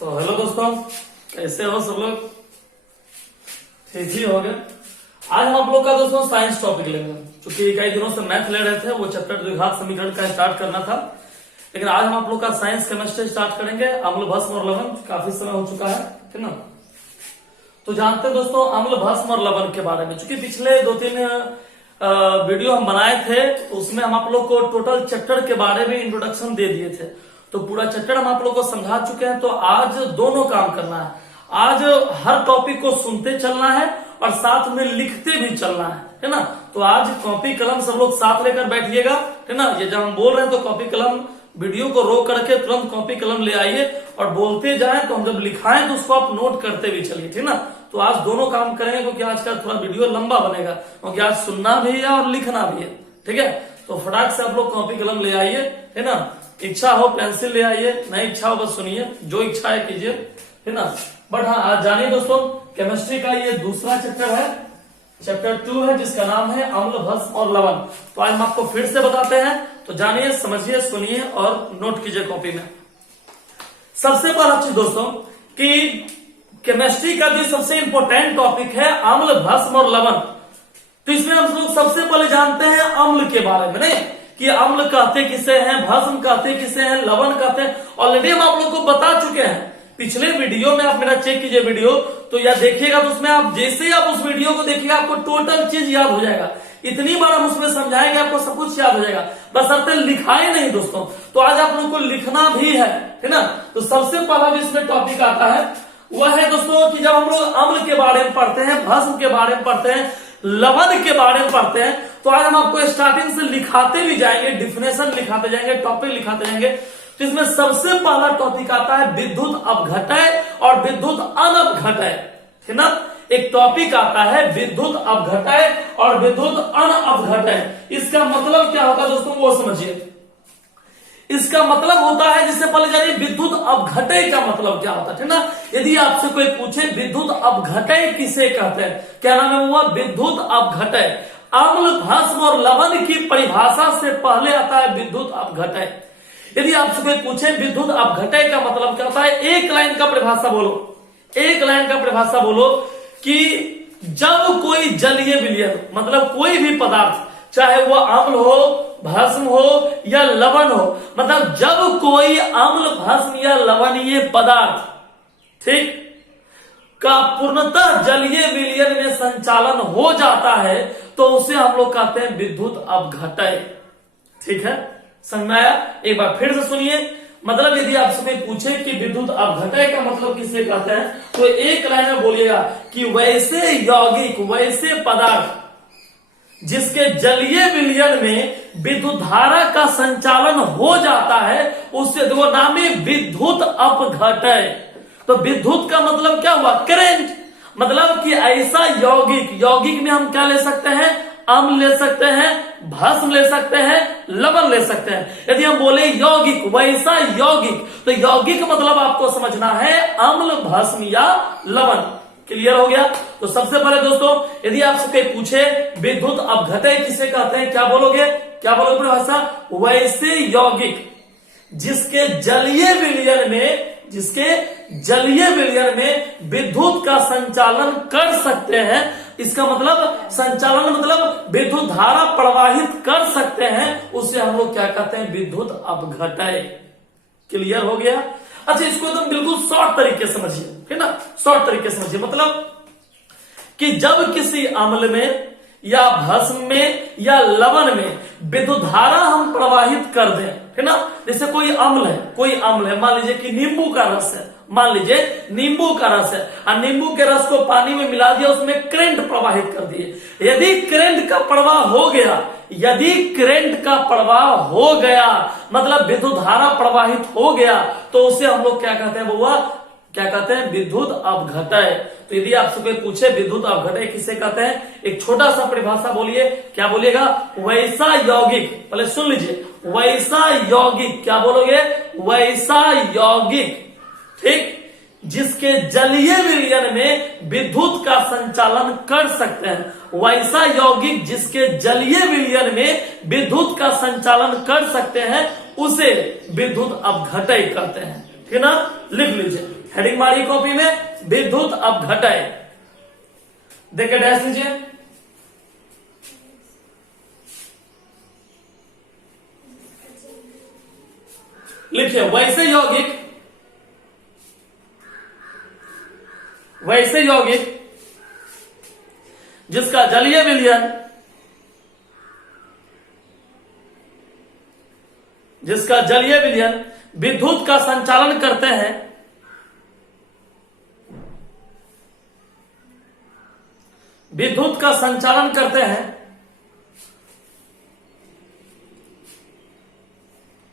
तो हेलो दोस्तों, कैसे हो सब लोग? ठीक ही हो गए। आज हम आप लोग का दोस्तों साइंस टॉपिक लेंगे, क्योंकि कई दिनों से मैथ ले रहे थे, वो चैप्टर द्विघात समीकरण का स्टार्ट करना था। लेकिन आज हम आप लोग का साइंस केमिस्ट्री स्टार्ट करेंगे, अम्ल भस्म और लवण। काफी समय हो चुका है, ठीक ना? तो जानते हैं दोस्तों अम्ल भस्म और लवण के बारे में, क्योंकि पिछले 2-3 वीडियो हम बनाए थे, तो उसमें हम आप लोग को टोटल चैप्टर के बारे में इंट्रोडक्शन दे दिए थे। तो पूरा चैप्टर हम आप लोग को समझा चुके हैं। तो आज दोनों काम करना है। आज हर टॉपिक को सुनते चलना है और साथ में लिखते भी चलना है ना? तो आज कॉपी कलम सब लोग साथ लेकर बैठिएगा, है ना? ये जब हम बोल रहे हैं तो कॉपी कलम वीडियो को रोक करके तुरंत कॉपी कलम ले आइए और बोलते जाएं, तो हम जब लिखाएं तो उसको आप नोट करते भी चलिए, ठीक ना? तो आज दोनों काम करेंगे, क्योंकि आज का थोड़ा वीडियो लंबा बनेगा, क्योंकि आज सुनना भी है और लिखना भी है, ठीक है? तो फटाक से आप लोग कॉपी कलम ले आइए, है ना? इच्छा हो पेंसिल ले आइए, नहीं इच्छा हो बस सुनिए, जो इच्छा है कीजिए, है ना? बट हाँ, आज जानिए दोस्तों, केमिस्ट्री का ये दूसरा चैप्टर है, चैप्टर 2 है, जिसका नाम है अम्ल भस्म और लवण। तो आज हम आपको फिर से बताते हैं, तो जानिए, समझिए, सुनिए और नोट कीजिए कॉपी में। सबसे पहला चीज दोस्तों कि केमिस्ट्री का जो सबसे इंपॉर्टेंट टॉपिक है अम्ल भस्म और लवण। तो इसमें हम लोग सबसे पहले जानते हैं अम्ल के बारे में, नहीं कि अम्ल कहते किसे हैं, भस्म कहते किसे हैं, लवण कहते हैं। ऑलरेडी हम आप लोग को बता चुके हैं पिछले वीडियो में। आप मेरा चेक कीजिए वीडियो, तो या देखिएगा तो उसमें आप जैसे ही आप उस वीडियो को देखिएगा आपको टोटल चीज याद हो जाएगा। इतनी बार हम उसमें समझाएंगे, आपको सब कुछ याद हो जाएगा, बस अर्थ लिखाए नहीं दोस्तों। तो आज आप लोग को लिखना भी है ना? तो सबसे पहला जो इसमें टॉपिक आता है वह है दोस्तों कि जब हम लोग अम्ल के बारे में पढ़ते हैं, भस्म के बारे में पढ़ते हैं, लवण के बारे में पढ़ते हैं, तो आज हम आपको स्टार्टिंग से लिखाते भी जाएंगे, डिफिनेशन लिखाते जाएंगे, टॉपिक लिखाते जाएंगे। तो इसमें सबसे पहला टॉपिक आता है विद्युत अपघटय और विद्युत अनपघटय, है ना? एक टॉपिक आता है विद्युत अपघटय और विद्युत अनपघटय। इसका मतलब क्या होता है दोस्तों, वो समझिए। इसका मतलब होता है, जिससे पहले जानिए विद्युत अपघटय का मतलब क्या होता है, ठीक ना? यदि आपसे कोई पूछे विद्युत अपघटय किसे कहते हैं, क्या नाम है? हुआ विद्युत अपघटय। अम्ल भस्म और लवण की परिभाषा से पहले आता है विद्युत अपघटय। यदि आपसे कोई पूछे विद्युत अपघटय का मतलब क्या होता है, एक लाइन का परिभाषा बोलो, एक लाइन का परिभाषा बोलो कि जब कोई जलीय विलयन, मतलब कोई भी पदार्थ, चाहे वो अम्ल हो, भस्म हो या लवण हो, मतलब जब कोई अम्ल, भस्म या लवणीय पदार्थ, ठीक, का पूर्णतः जलीय विलयन में संचालन हो जाता है, तो उसे हम लोग कहते हैं विद्युत अपघटय। ठीक है, समझ में आया? एक बार फिर से सुनिए। मतलब यदि आपसे कोई पूछे कि विद्युत अपघटय का मतलब किसे कहते हैं, तो एक लाइन में बोलिएगा कि वैसे यौगिक, वैसे पदार्थ जिसके जलीय विलयन में विद्युत धारा का संचालन हो जाता है, उससे वो नाम है विद्युत अपघटय। तो विद्युत का मतलब क्या हुआ? करंट। मतलब कि ऐसा यौगिक, यौगिक में हम क्या ले सकते हैं? अम्ल ले सकते हैं, भस्म ले सकते हैं, लवण ले सकते हैं। यदि हम बोले यौगिक, वैसा यौगिक, तो यौगिक मतलब आपको समझना है अम्ल, भस्म या लवण। क्लियर हो गया? तो सबसे पहले दोस्तों, यदि आपसे कोई पूछे विद्युत अपघटय किसे कहते हैं, क्या बोलोगे? क्या बोलोगे परिभाषा? वैसे यौगिक जिसके जलीय विलयन में, जिसके जलीय विलयन में विद्युत का संचालन कर सकते हैं। इसका मतलब संचालन मतलब विद्युत धारा प्रवाहित कर सकते हैं, उसे हम लोग क्या कहते हैं? विद्युत अपघटय। क्लियर हो गया? अच्छा, इसको एकदम बिल्कुल शॉर्ट तरीके से समझिए, है ना? शॉर्ट तरीके से समझिए। मतलब कि जब किसी अम्ल में या भस्म में या लवण में विद्युत धारा हम प्रवाहित कर दें, है ना? जैसे कोई अम्ल है, कोई अम्ल है, मान लीजिए कि नींबू का रस है, मान लीजिए नींबू का रस है, और नींबू के रस को पानी में मिला दिया, उसमें करंट प्रवाहित कर दिए। यदि करंट का प्रवाह हो गया, यदि करंट का प्रवाह हो गया, मतलब विद्युत धारा प्रवाहित हो गया, तो उसे हम लोग क्या कहते हैं? वो क्या कहते हैं? विद्युत अपघटय। तो यदि आपसे कोई पूछे विद्युत अपघटय किसे कहते हैं, एक छोटा सा परिभाषा बोलिए। क्या बोलिएगा? वैसा यौगिक, पहले सुन लीजिए, वैसा यौगिक, क्या बोलोगे? वैसा यौगिक, ठीक, जिसके जलीय विलयन में विद्युत का संचालन कर सकते हैं। वैसा यौगिक जिसके जलीय विलयन में विद्युत का संचालन कर सकते हैं, उसे विद्युत अपघटय कहते हैं। ठीक ना, लिख लीजिए, हेडिंग मारिए कॉपी में, विद्युत अपघटय। देखिए डैश लीजिए, लिखिए वैसे यौगिक जिसका जलीय विलयन विद्युत का संचालन करते हैं,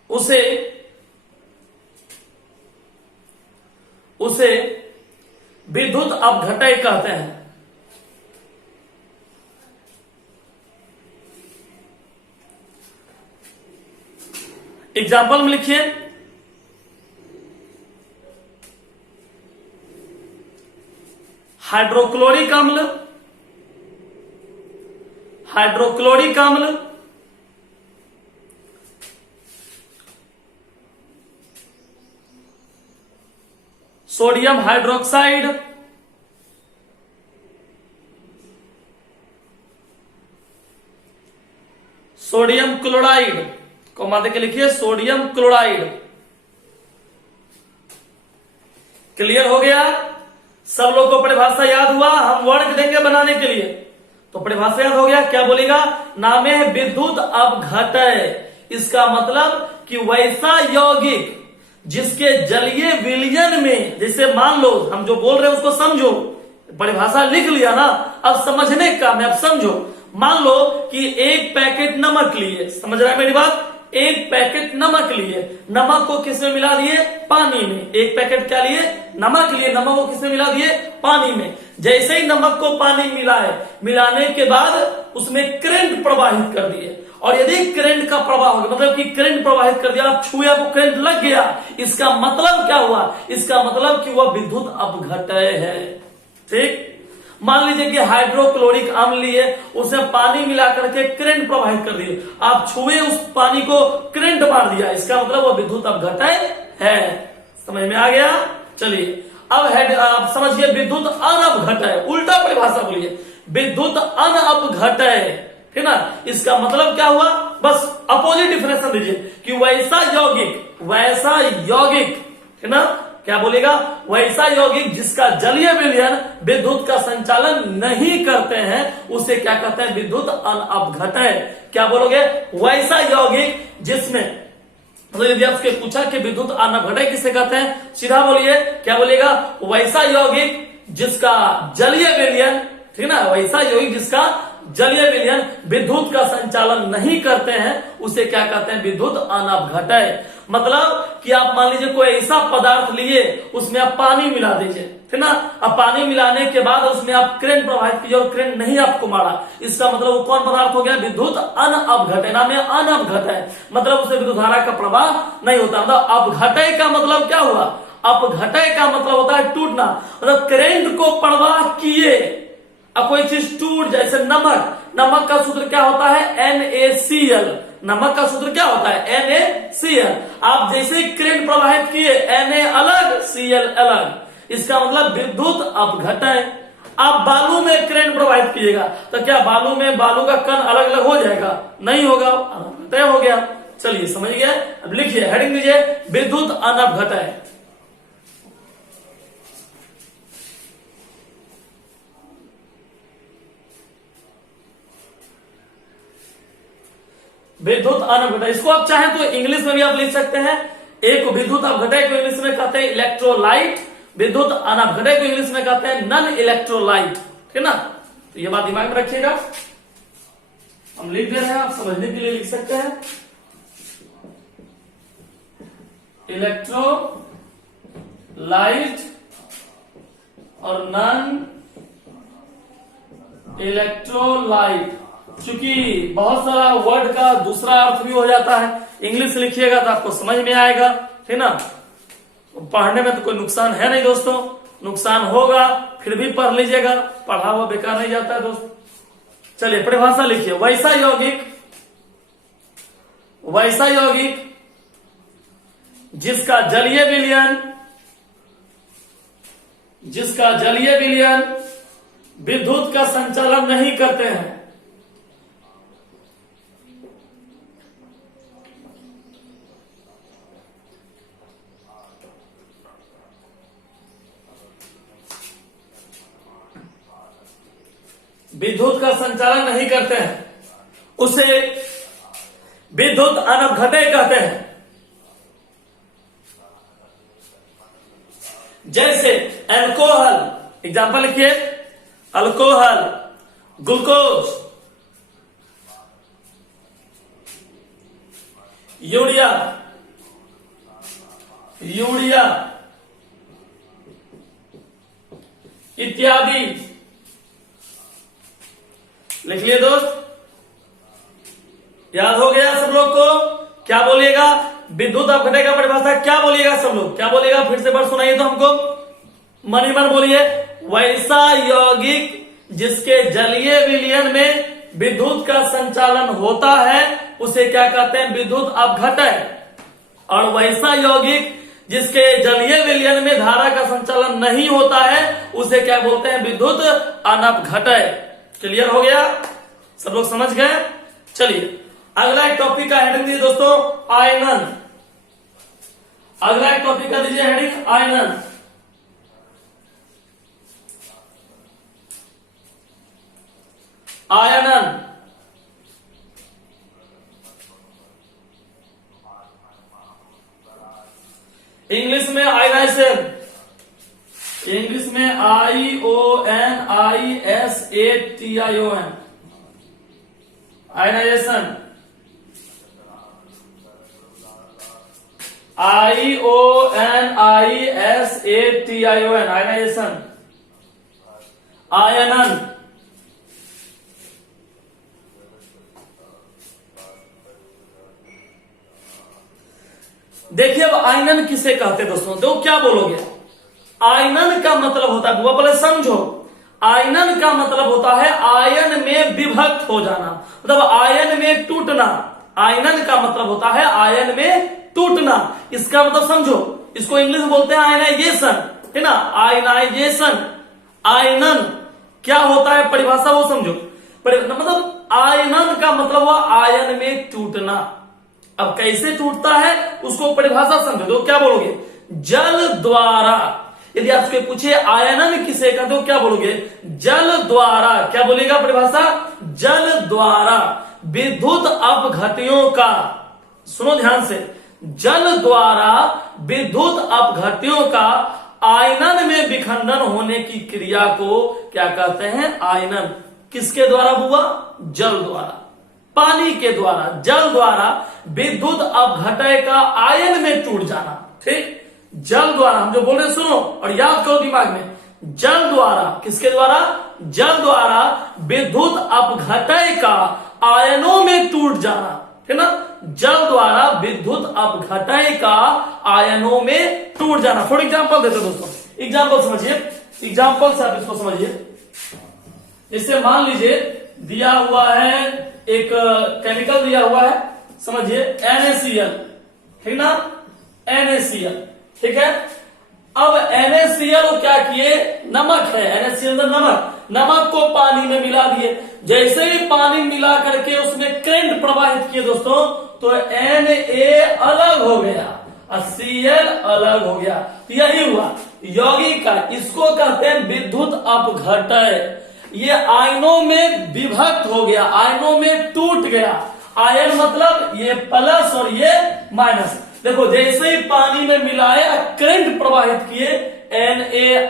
उसे विद्युत अपघटय कहते हैं। एग्जाम्पल में लिखिए, हाइड्रोक्लोरिक अम्ल, sodium hydroxide, sodium chloride, comma देके लिखिए सोडियम क्लोराइड। क्लियर हो गया? सब लोग को परिभाषा याद हुआ? हम वर्ग देंगे बनाने के लिए, तो परिभाषा याद हो गया। क्या बोलेगा? नामे विद्युत अपघटय, इसका मतलब कि वैसा यौगिक जिसके जलीय विलयन में, जैसे मान लो हम जो बोल रहे हैं उसको समझो, परिभाषा लिख लिया ना, अब समझने का मैं, अब समझो। मान लो कि एक पैकेट नमक लिए, समझ रहा है मेरी बात? एक पैकेट नमक लिए, नमक को किसमें मिला दिए? पानी में। एक पैकेट क्या लिए? नमक लिए, नमक को किसमें मिला दिए? पानी में। जैसे ही नमक को पानी मिलाए, मिलाने के बाद उसमें करंट प्रवाहित कर दिए, और यदि करंट का प्रवाह हो गया, मतलब कि करंट प्रवाहित कर दिया, आप छुए आपको करंट लग गया, इसका मतलब क्या हुआ? इसका मतलब कि वह विद्युत अपघटय है। ठीक, मान लीजिए कि हाइड्रोक्लोरिक अम्ल लिए, उसमें पानी मिला करके करंट प्रवाहित कर दिए, आप छुए उस पानी को, करंट मार दिया, इसका मतलब वो विद्युत अपघटय है। समझ में आ गया? चलिए अब आप समझिए विद्युत अनपघटय, उल्टा परिभाषा बोलिए, विद्युत अनपघटय, है ना? इसका मतलब क्या हुआ? बस अपोजिट डिफिनेशन दीजिए कि वैसा यौगिक, है ना, क्या बोलेगा? वैसा यौगिक जिसका जलीय विलयन विद्युत का संचालन नहीं करते हैं, उसे क्या कहते हैं? विद्युत अनपघटय। क्या बोलोगे? वैसा यौगिक जिसमें, मतलब यदि आपसे पूछा कि विद्युत अनपघटय किसे कहते हैं, सीधा बोलिए, क्या बोलेगा? वैसा यौगिक जिसका जलीय विलयन, ठीक ना, वैसा यौगिक जिसका जलीय विलयन विद्युत का संचालन नहीं करते हैं, उसे क्या कहते हैं? विद्युत अनपघटय। मतलब कि आप मान लीजिए कोई ऐसा पदार्थ लिए, उसमें आप पानी मिला दीजिए, ठीक ना, अब पानी मिलाने के बाद उसमें आप करंट प्रवाहित कीजिए और करंट नहीं आपको मारा, इसका मतलब वो कौन पदार्थ हो गया? विद्युत अनपघटय। नाम है अनपघटय, मतलब उससे विद्युत धारा का प्रवाह नहीं होता। मतलब अपघटय का मतलब क्या हुआ? अपघटय का मतलब होता है टूटना, मतलब करंट को प्रवाह किए, अब कोई चीज टूट, जैसे नमक का सूत्र क्या होता है? NaCl। नमक का सूत्र क्या होता है? NaCl। आप जैसे ही करंट प्रवाहित किए, Na अलग, Cl अलग, इसका मतलब विद्युत अपघटय। आप बालू में करंट प्रवाहित कीजिएगा, तो क्या बालू का कण अलग अलग हो जाएगा? नहीं होगा, अनपघटय हो गया। चलिए समझ गया? अब लिखिए, हेडिंग दीजिए विद्युत अनपघटय। विद्युत अनपघटय, इसको आप चाहें तो इंग्लिश में भी आप लिख सकते हैं। एक विद्युत अपघटय को इंग्लिश में कहते हैं इलेक्ट्रोलाइट, विद्युत अनपघटय को इंग्लिश में कहते हैं नॉन इलेक्ट्रोलाइट, ठीक ना? तो ये बात दिमाग में रखिएगा, हम लिख दे रहे हैं, आप समझने के लिए लिख सकते हैं। इलेक्ट्रोलाइट और नॉन इलेक्ट्रोलाइट, चूंकि बहुत सारा वर्ड का दूसरा अर्थ भी हो जाता है, इंग्लिश लिखिएगा तो आपको समझ में आएगा, ठीक ना? पढ़ने में तो कोई नुकसान है नहीं दोस्तों, नुकसान होगा फिर भी पढ़ लीजिएगा, पढ़ा हुआ बेकार नहीं जाता है दोस्त। चलिए परिभाषा लिखिए, वैसा यौगिक जिसका जलीय विलयन विद्युत का संचालन नहीं करते हैं। विद्युत का संचालन नहीं करते हैं, उसे विद्युत अनपघटय कहते हैं। जैसे अल्कोहल, एग्जाम्पल लिखिए, अल्कोहल, ग्लूकोज, यूरिया इत्यादि। लिख लिए दोस्त, याद हो गया सब लोग को? क्या बोलिएगा? विद्युत अपघटय का परिभाषा क्या बोलिएगा सब लोग? क्या बोलिएगा? फिर से बार सुनाइए तो हमको, मन ही मन बोलिए। वैसा यौगिक जिसके जलीय विलयन में विद्युत का संचालन होता है उसे क्या कहते हैं? विद्युत अपघटय। और वैसा यौगिक जिसके जलीय विलयन में धारा का संचालन नहीं होता है उसे क्या बोलते हैं? विद्युत अनपघटय। क्लियर हो गया? सब लोग समझ गए? चलिए अगला एक टॉपिक का हेडिंग दीजिए दोस्तों, आयनन। अगला एक टॉपिक का दीजिए हेडिंग, आयनन। आयनन इंग्लिश में आयनाइजेशन, इंग्लिश में IONISATION, आयनाइजेशन। IONISATION, आयनाइजेशन, आयनन। देखिए अब आयनन किसे कहते हैं दोस्तों? तो क्या बोलोगे? आयनन का मतलब होता है, बुआ पहले समझो, आयनन का मतलब होता है आयन में विभक्त हो जाना, मतलब आयन में टूटना। आयनन का मतलब होता है आयन में टूटना। इसका मतलब समझो, इसको इंग्लिश में बोलते हैं आयनाइजेशन, है ना? आयनाइजेशन। आयनन क्या होता है, परिभाषा वो समझो। मतलब आयनन का मतलब हुआ आयन में टूटना। अब कैसे टूटता है उसको परिभाषा समझो तो क्या बोलोगे? जल द्वारा। यदि आपसे पूछे आयनन किसे कहते हो, क्या बोलोगे? जल द्वारा। क्या बोलेगा परिभाषा? जल द्वारा विद्युत अपघटियों का, सुनो ध्यान से, जल द्वारा विद्युत अपघटियों का आयनन में विखंडन होने की क्रिया को क्या कहते हैं? आयनन। किसके द्वारा हुआ? जल द्वारा, पानी के द्वारा, जल द्वारा विद्युत अपघटय का आयन में टूट जाना। ठीक, जल द्वारा हम जो बोल रहे सुनो और याद करो दिमाग में। जल द्वारा, किसके द्वारा? जल द्वारा विद्युत अपघटय का आयनों में टूट जाना, है ना? जल द्वारा विद्युत अपघटय का आयनों में टूट जाना। फॉर एग्जाम्पल देते दोस्तों, एग्जाम्पल समझिए, एग्जाम्पल से आप इसको समझिए। इससे मान लीजिए दिया हुआ है, एक केमिकल दिया हुआ है, समझिए NaCl, ठीक ना? NaCl, ठीक है? अब NaCl को क्या किए? नमक है, NaCl नमक को पानी में मिला दिए। जैसे ही पानी मिला करके उसमें करंट प्रवाहित किए दोस्तों, तो Na अलग हो गया और Cl अलग हो गया। यही हुआ यौगिक का, इसको कहते हैं विद्युत अपघटय। ये आयनों में विभक्त हो गया, आयनों में टूट गया। आयन मतलब ये प्लस और ये माइनस। देखो जैसे ही पानी में मिलाए करंट प्रवाहित किए, Na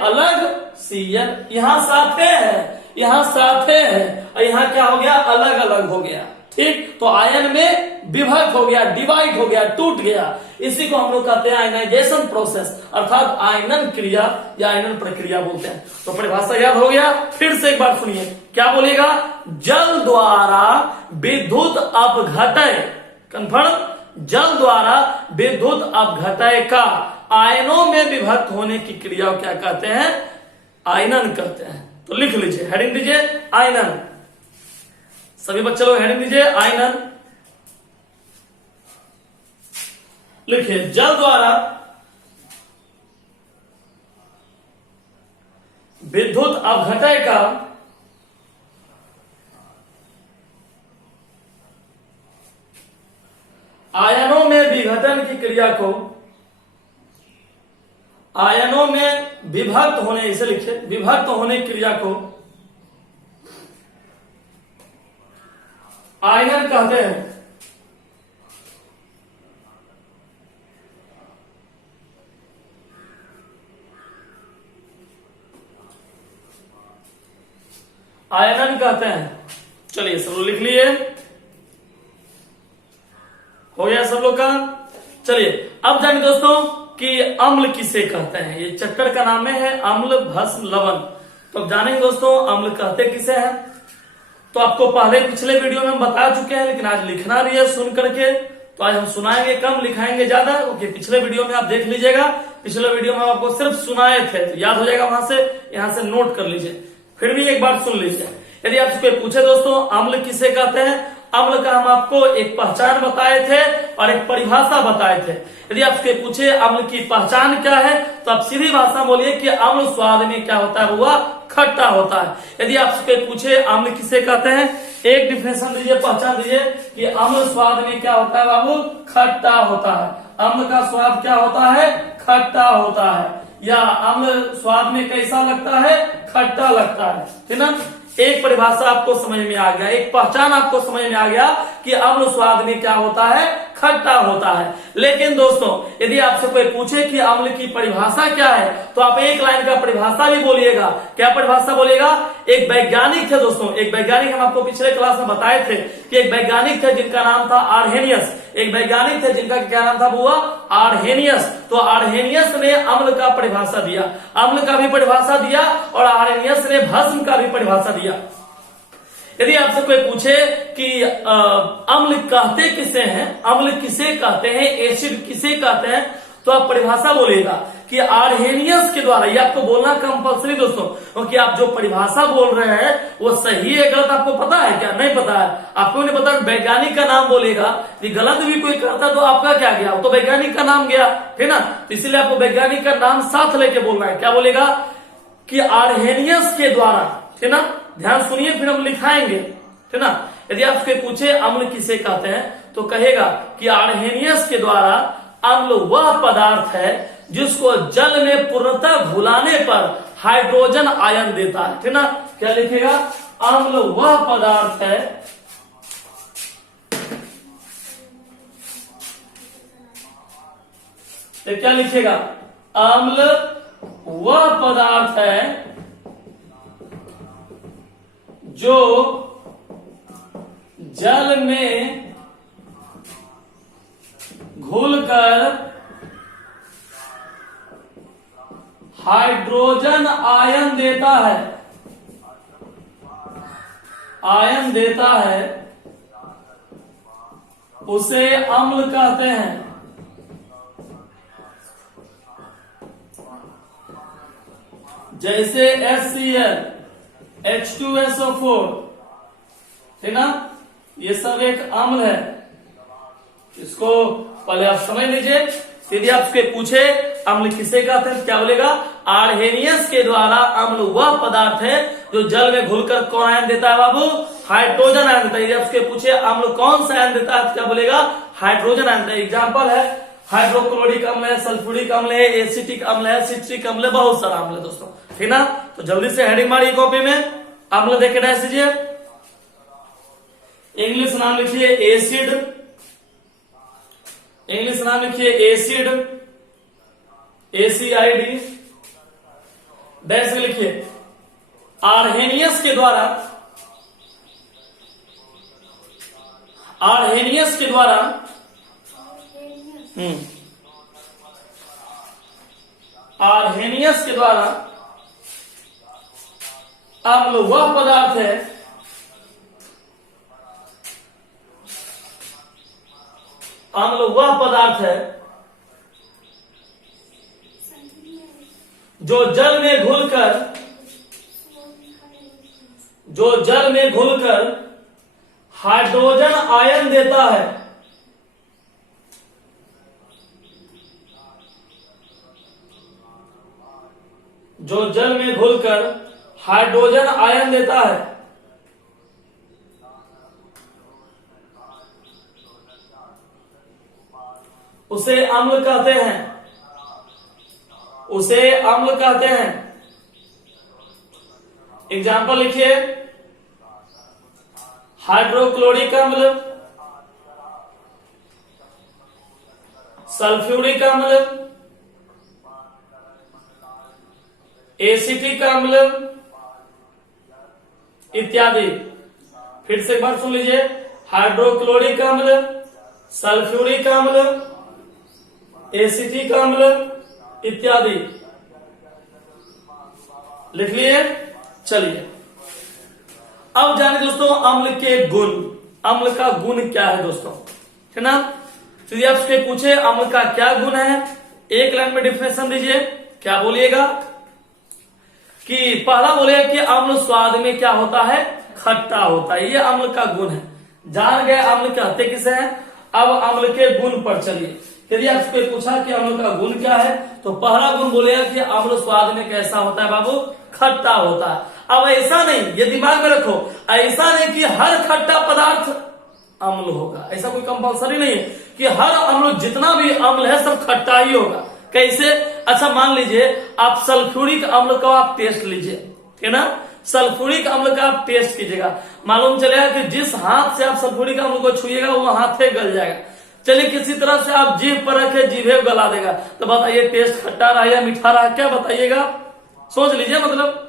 अलग, Cl यहां साथे है, यहां साथे है, और यहां क्या हो गया? अलग अलग हो गया। ठीक, तो आयन में विभक्त हो गया, डिवाइड हो गया, टूट गया। इसी को हम लोग कहते हैं आयनाइजेशन प्रोसेस, अर्थात आयनन क्रिया या आयनन प्रक्रिया बोलते हैं। तो परिभाषा याद हो गया? फिर से एक बार सुनिए, क्या बोलेगा? जल द्वारा विद्युत अपघटय, कन्फर्म, जल द्वारा विद्युत अपघटय का आयनों में विभक्त होने की क्रिया को क्या कहते हैं? आयनन कहते हैं। तो लिख लीजिए, हेडिंग दीजिए आयनन। सभी बच्चे लोग हेडिंग दीजिए आयनन। लिखिए, जल द्वारा विद्युत अपघटय का आयनों में विघटन की क्रिया को, आयनों में विभक्त होने, इसे लिखिए, विभक्त होने की क्रिया को आयनन कहते हैं। आयनन कहते हैं। चलिए सब लोग लिख लिए, हो गया सब लोग का। चलिए अब जानिए दोस्तों कि अम्ल किसे कहते हैं। ये चैप्टर का नाम है अम्ल भस्म लवण। तो अब जानेंगे दोस्तों अम्ल कहते किसे हैं। तो आपको पहले पिछले वीडियो में हम बता चुके हैं, लेकिन आज लिखना भी है सुन करके। तो आज हम सुनाएंगे कम, लिखाएंगे ज्यादा, क्योंकि पिछले वीडियो में आप देख लीजिएगा, पिछले वीडियो में हम आपको सिर्फ सुनाए थे, तो याद हो जाएगा, वहां से यहां से नोट कर लीजिए, फिर भी एक बार सुन लीजिए। यदि आपसे कोई पूछे दोस्तों अम्ल किसे कहते हैं, अम्ल का हम आपको एक पहचान बताए थे और एक परिभाषा बताए थे। यदि आपसे पूछे अम्ल की पहचान क्या है, तो आप सीधी भाषा बोलिए कि अम्ल स्वाद में क्या होता है, वो खट्टा होता है। यदि आपसे पूछे अम्ल किसे कहते हैं, एक डिफिनेशन दीजिए, पहचान दीजिए कि अम्ल स्वाद में क्या होता है बाबू, खट्टा होता है। अम्ल का स्वाद क्या होता है, खट्टा होता है, या अम्ल स्वाद में कैसा लगता है, खट्टा लगता है, ठीक ना। एक परिभाषा आपको समझ में आ गया, एक पहचान आपको समझ में आ गया कि अम्ल स्वाद में क्या होता है, खट्टा होता है। लेकिन दोस्तों यदि आपसे कोई पूछे कि अम्ल की परिभाषा क्या है, तो आप एक लाइन का परिभाषा भी बोलिएगा। क्या परिभाषा बोलिएगा? एक वैज्ञानिक थे दोस्तों, एक वैज्ञानिक, हम आपको पिछले क्लास में बताए थे कि एक वैज्ञानिक थे जिनका नाम था आर्हेनियस। एक वैज्ञानिक थे जिनका क्या नाम था बुआ, आर्हेनियस। तो आर्हेनियस ने अम्ल का परिभाषा दिया, अम्ल का भी परिभाषा दिया, और आर्हेनियस ने भस्म का भी परिभाषा दिया। यदि आपसे कोई पूछे कि अम्ल कहते किसे हैं, अम्ल किसे कहते हैं, एसिड किसे कहते हैं, तो आप परिभाषा बोलेगा कि आर्हेनियस के द्वारा। ये आपको बोलना कंपल्सरी दोस्तों, क्योंकि आप जो परिभाषा बोल रहे हैं वो सही है गलत आपको पता है क्या, नहीं पता है आपको, नहीं पता। वैज्ञानिक का नाम बोलेगा, ये गलत भी कोई करता तो आपका क्या गया, तो वैज्ञानिक का नाम गया, है ना। तो इसलिए आपको वैज्ञानिक का नाम साथ लेके बोलना है। क्या बोलेगा कि आर्हेनियस के द्वारा, है ना। ध्यान सुनिए, फिर हम लिखाएंगे, है ना। यदि आपसे पूछे अम्ल किसे कहते हैं, तो कहेगा कि आर्हेनियस के द्वारा अम्ल वह पदार्थ है जिसको जल में पूर्णतः घुलाने पर हाइड्रोजन आयन देता है ना। क्या लिखेगा? अम्ल वह पदार्थ है तो क्या लिखेगा? अम्ल वह पदार्थ है जो जल में घुलकर हाइड्रोजन आयन देता है, आयन देता है, उसे अम्ल कहते हैं। जैसे HCl, H2SO4, है ना, ये सब एक अम्ल है। इसको पहले आप समझ लीजिए। यदि आपसे पूछे अम्ल किसे कहते हैं, क्या बोलेगा? आर्हेनियस के द्वारा अम्ल वह पदार्थ है जो जल में घुलकर कौन आयन देता है बाबू? हाइड्रोजन आयन देता है। यदि आपसे पूछे अम्ल कौन सा आयन देता है, क्या बोलेगा? हाइड्रोजन आयन देता है। एग्जाम्पल है हाइड्रोक्लोरिक अम्ल है, सल्फ्यूरिक अम्ल है, एसिटिक अम्ल है, सिट्रिक अम्ल है, बहुत सारा अम्ल है दोस्तों, ठीक ना। तो जल्दी से हेडिंग मारिए कॉपी में, अम्ल देखे डाल दीजिए। इंग्लिश नाम लिखिए एसिड, इंग्लिश नाम लिखिए एसिड, ACID, डैश लिखिए। आर्हेनियस के द्वारा, आर्हेनियस के द्वारा आर्हेनियस के द्वारा अम्ल वह पदार्थ है अम्ल वह पदार्थ है जो जल में घुलकर, जो जल में घुलकर हाइड्रोजन आयन देता है, जो जल में घुलकर हाइड्रोजन आयन देता है उसे अम्ल कहते हैं, उसे अम्ल कहते हैं। एग्जाम्पल लिखिए, हाइड्रोक्लोरिक अम्ल, सल्फ्यूरिक अम्ल, एसिटिक अम्ल इत्यादि। फिर से एक बार सुन लीजिए, हाइड्रोक्लोरिक अम्ल, सल्फ्यूरिक अम्ल, एसिटिक अम्ल इत्यादि। लिख लिए। चलिए अब जाने दोस्तों अम्ल के गुण। अम्ल का गुण क्या है दोस्तों, है ना। तो यदि आपसे पूछे अम्ल का क्या गुण है, एक लाइन में डिफिनेशन दीजिए। क्या बोलिएगा कि पहला बोले कि अम्ल स्वाद में क्या होता है, खट्टा होता है। ये अम्ल का गुण है। जान गए अम्ल कहते किसे हैं। अब अम्ल के गुण पर चलिए। यदि आपसे पूछा कि अम्ल का गुण क्या है, तो पहला गुण बोलेगा कि अम्ल स्वाद में कैसा होता है बाबू, खट्टा होता है। अब ऐसा नहीं, ये दिमाग में रखो, ऐसा नहीं कि हर खट्टा पदार्थ अम्ल होगा। ऐसा कोई कंपलसरी नहीं है कि हर अम्ल, जितना भी अम्ल है सब खट्टा ही होगा। कैसे? अच्छा मान लीजिए आप सल्फ्यूरिक अम्ल का आप टेस्ट लीजिए, है ना। सल्फ्यूरिक अम्ल का आप टेस्ट कीजिएगा, मालूम चलेगा कि जिस हाथ से आप सल्फ्यूरिक अम्ल को छुइएगा वो हाथ से गल जाएगा। चलिए किसी तरह से आप जीभ पर रखे, जीभे गला देगा, तो बताइए टेस्ट खट्टा रहा या मीठा रहा, क्या बताइएगा? सोच लीजिए, मतलब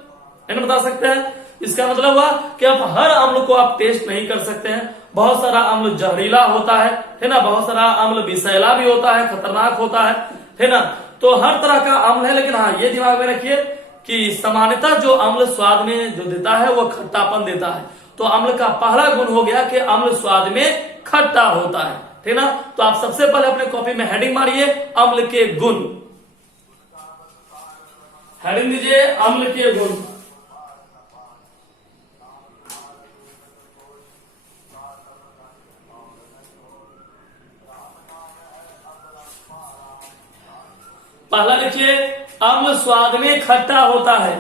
है ना, बता सकते हैं। इसका मतलब हुआ कि आप हर अम्ल को आप टेस्ट नहीं कर सकते हैं। बहुत सारा अम्ल जहरीला होता है ना, बहुत सारा अम्ल विषैला भी होता है, खतरनाक होता है ना। तो हर तरह का अम्ल है, लेकिन हाँ ये दिमाग में रखिए कि सामान्यतः जो अम्ल स्वाद में जो देता है वो खट्टापन देता है। तो अम्ल का पहला गुण हो गया कि अम्ल स्वाद में खट्टा होता है, ठीक ना। तो आप सबसे पहले अपने कॉपी में हेडिंग मारिए, अम्ल के गुण। हेडिंग दीजिए, अम्ल के गुण। पहला लिखिए, अम्ल स्वाद में खट्टा होता है।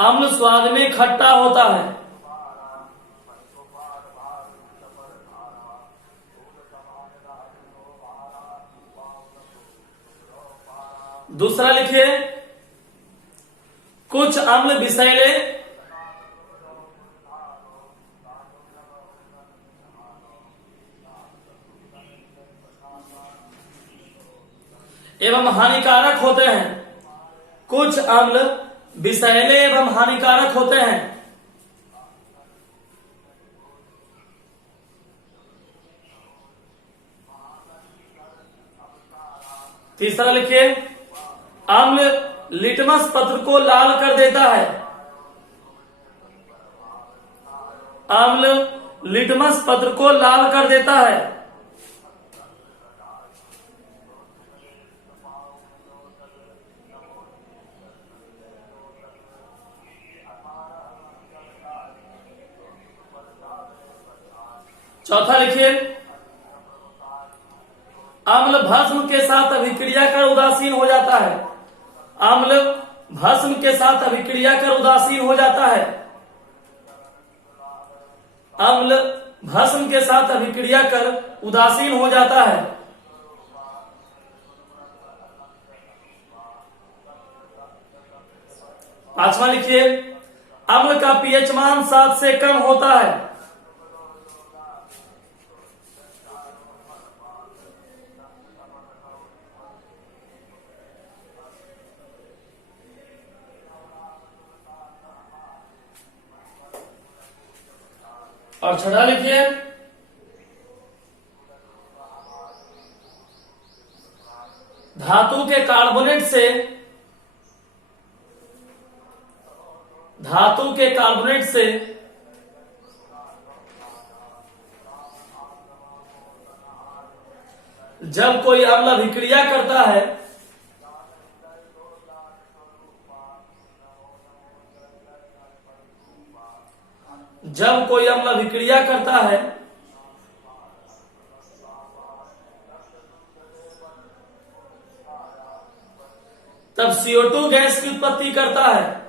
अम्ल स्वाद में खट्टा होता है। दूसरा लिखिए, कुछ अम्ल विषैले एवं हानिकारक होते हैं। कुछ अम्ल विषैले एवं हानिकारक होते हैं। तीसरा लिखिए, अम्ल लिटमस पत्र को लाल कर देता है। अम्ल लिटमस पत्र को लाल कर देता है। चौथा लिखिए, अम्ल भस्म के साथ अभिक्रिया कर उदासीन हो जाता है। अम्ल भस्म के साथ अभिक्रिया कर उदासीन हो जाता है। अम्ल भस्म के साथ अभिक्रिया कर उदासीन हो जाता है। पांचवा लिखिए, अम्ल का पीएच मान 7 से कम होता है। और छठा लिखिए, धातु के कार्बोनेट से जब कोई अम्ल अभिक्रिया करता है जब कोई अम्ल अभिक्रिया करता है तब CO2 गैस की उत्पत्ति करता है।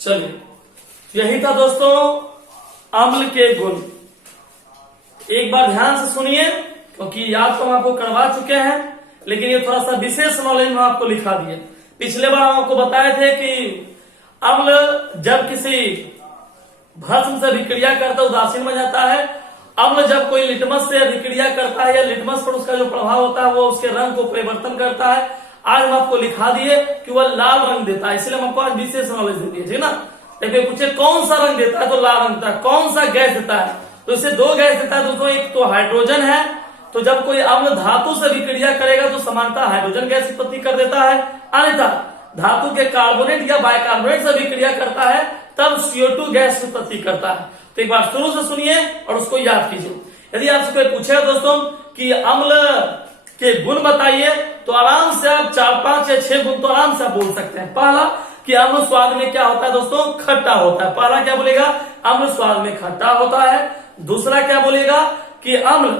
चलिए, यही था दोस्तों अम्ल के गुण। एक बार ध्यान से सुनिए, क्योंकि याद तो हम आपको करवा चुके हैं, लेकिन ये थोड़ा सा विशेष नॉलेज में आपको लिखा दिए। पिछले बार हम आपको बताए थे कि अम्ल जब किसी भस्म से अभिक्रिया करता है उदासीन में जाता है। अम्ल जब कोई लिटमस से अभिक्रिया करता है या लिटमस पर उसका जो प्रभाव होता है वो उसके रंग को परिवर्तन करता है। आज हम आपको लिखा दिए कि वह लाल रंग देता है, इसलिए हम आपको आज विशेष नॉलेज दे दिए, ठीक ना। लेकिन पूछे कौन सा रंग देता है तो लाल रंग देता है। कौन सा गैस देता है तो इसे दो गैस देता है दोस्तों, एक तो हाइड्रोजन है। तो जब कोई अम्ल धातु से अभिक्रिया करेगा तो समानता हाइड्रोजन गैस उत्पत्ति कर देता है, अन्यथा धातु के कार्बोनेट या बाइकार्बोनेट से अभिक्रिया करता है तब CO2 गैस की उत्पत्ति करता है। तो एक बार शुरू से सुनिए और उसको याद कीजिए। यदि आपसे कोई पूछे दोस्तों कि अम्ल के गुण बताइए तो आराम से आप 4, 5 या 6 गुण तो आराम से आप बोल सकते हैं। पहला कि अम्ल स्वाद में क्या होता है दोस्तों, खट्टा होता है। पहला क्या बोलेगा, अम्ल स्वाद में खट्टा होता है। दूसरा क्या बोलेगा कि अम्ल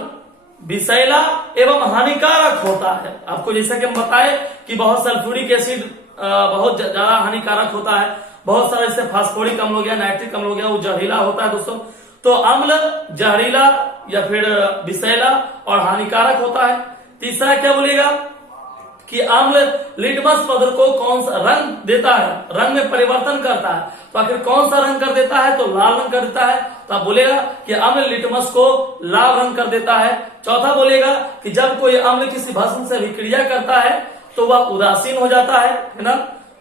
विषैला एवं हानिकारक होता है। आपको जैसा कि हम बताए कि बहुत सल्फ्यूरिक एसिड बहुत ज्यादा हानिकारक होता है। बहुत सारे जैसे फास्फोरिक अम्ल हो गया, नाइट्रिक अम्ल हो गया, वो जहरीला होता है दोस्तों। तो अम्ल जहरीला या फिर विषैला और हानिकारक होता है। तीसरा क्या बोलेगा कि अम्ल लिटमस पत्र को कौन सा रंग देता है, रंग में परिवर्तन करता है। तो आखिर कौन सा रंग कर देता है तो लाल रंग कर देता है। तो आप बोलेगा कि अम्ल लिटमस को लाल रंग कर देता है। चौथा बोलेगा कि जब कोई अम्ल किसी भस्म से अभिक्रिया करता है तो वह उदासीन हो जाता है ना।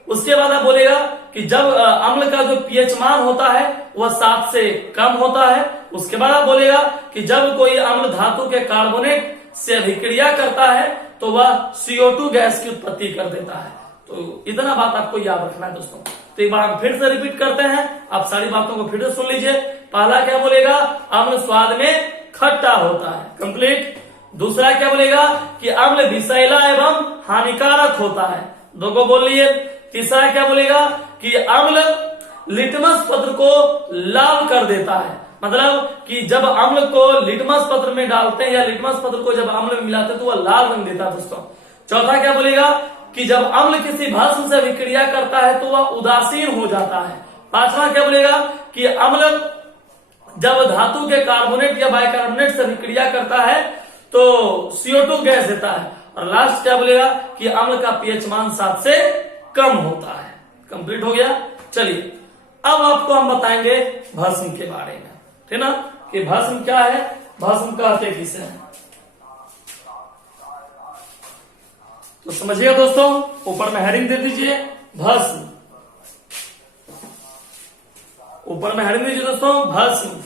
उसके बाद आप बोलेगा कि जब अम्ल का जो pH मान होता है वह 7 से कम होता है। उसके बाद आप बोलेगा कि जब कोई अम्ल धातु के कार्बोनेट से अभिक्रिया करता है तो वह CO2 गैस की उत्पत्ति कर देता है। तो इतना बात आपको याद रखना है दोस्तों। तो एक बार हम फिर से रिपीट करते हैं, आप सारी बातों को फिर से सुन लीजिए। पहला क्या बोलेगा, अम्ल स्वाद में खट्टा होता है, कंप्लीट। दूसरा क्या बोलेगा कि अम्ल विषैला एवं हानिकारक होता है, दो को बोल लिए। तीसरा क्या बोलेगा कि अम्ल लिटमस पत्र को लाल कर देता है, मतलब कि जब अम्ल को लिटमस पत्र में डालते हैं या लिटमस पत्र को जब अम्ल में मिलाते हैं तो वह लाल रंग देता है दोस्तों। चौथा क्या बोलेगा कि जब अम्ल किसी भस्म से अभिक्रिया करता है तो वह उदासीन हो जाता है। पांचवा क्या बोलेगा कि अम्ल जब धातु के कार्बोनेट या बाइकार्बोनेट से अभिक्रिया करता है तो CO2 गैस देता है। और लास्ट क्या बोलेगा कि अम्ल का pH मान 7 से कम होता है। कंप्लीट हो गया। चलिए अब आपको हम बताएंगे भस्म के बारे में, ठीक ना, कि भस्म क्या है, भस्म कहते किसे हैं। तो समझिएगा दोस्तों, ऊपर में हेडिंग दे दीजिए भस्म, ऊपर में हेडिंग दीजिए दोस्तों भस्म।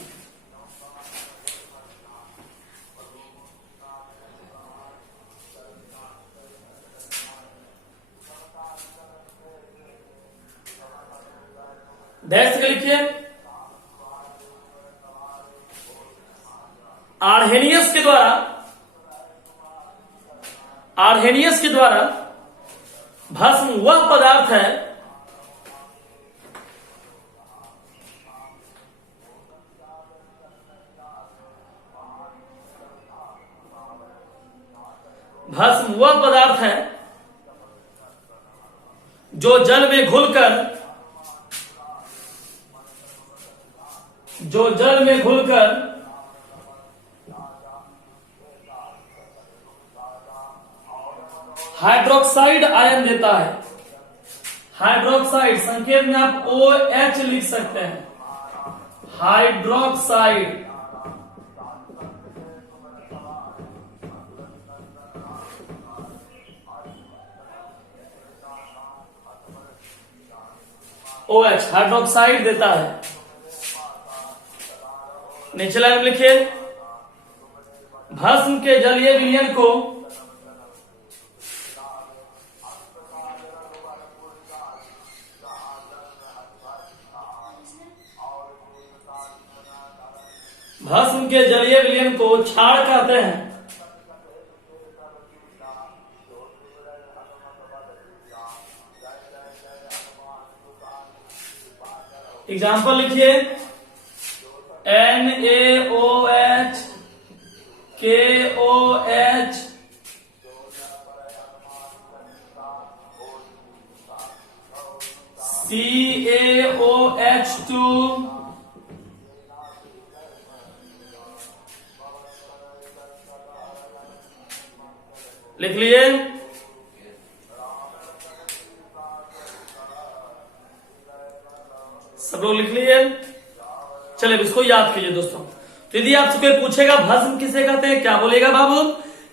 डैश के लिखिए आर्हेनियस के द्वारा भस्म वह पदार्थ है जो जल में घुलकर हाइड्रोक्साइड आयन देता है। हाइड्रोक्साइड संकेत में आप OH लिख सकते हैं, हाइड्रोक्साइड। OH हाइड्रोक्साइड देता है। नीचे लाइन में लिखिए भस्म के जलीय विलयन को क्षार कहते हैं। एग्जाम्पल लिखिए, NaOH KOH CaOH2 लिख लिए। सब लोग लिख लिए। चलिए इसको याद कीजिए दोस्तों। तो यदि आपसे कोई पूछेगा भस्म किसे कहते हैं, क्या बोलेगा बाबू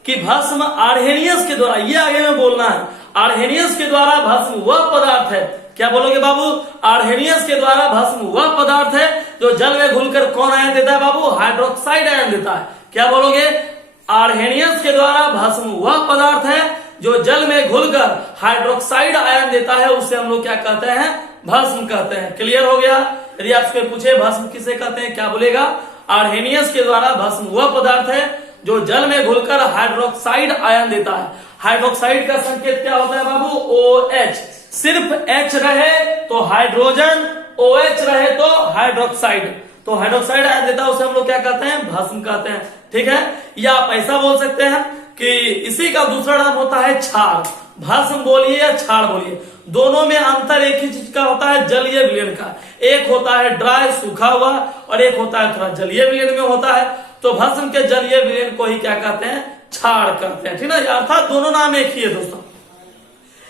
कि भस्म आर्हेनियस के द्वारा, ये आगे में बोलना है, आर्हेनियस के द्वारा भस्म वह पदार्थ है, क्या बोलोगे बाबू, आर्हेनियस के द्वारा भस्म वह पदार्थ है जो जल में घुलकर कौन आयन देता है बाबू, हाइड्रोक्साइड आयन देता है। क्या बोलोगे, आर्हेनियस के द्वारा भस्म वह पदार्थ है जो जल में घुलकर हाइड्रोक्साइड आयन देता है, उसे हम लोग क्या कहते हैं, भस्म कहते हैं। क्लियर हो गया। यदि आपसे पूछे भस्म किसे कहते हैं, क्या बोलेगा, आर्हेनियस के द्वारा भस्म वह पदार्थ है जो जल में घुलकर हाइड्रोक्साइड आयन देता है। हाइड्रोक्साइड का संकेत क्या होता है बाबू, OH। सिर्फ H रहे तो हाइड्रोजन, OH रहे तो हाइड्रोक्साइड, तो हाइड्रोक्साइड आयन देता है, उसे हम लोग क्या कहते हैं, भस्म कहते हैं। ठीक है। या आप ऐसा बोल सकते हैं कि इसी का दूसरा नाम होता है क्षार। भस्म बोलिए या क्षार बोलिए, दोनों में अंतर एक ही चीज का होता है, जलीय विलयन का। एक होता है ड्राई, सूखा हुआ, और एक होता है थोड़ा जलीय विलयन में होता है। तो भस्म के जलीय विलयन को ही क्या कहते हैं, क्षार कहते हैं। ठीक है, अर्थात दोनों नाम एक ही है दोस्तों।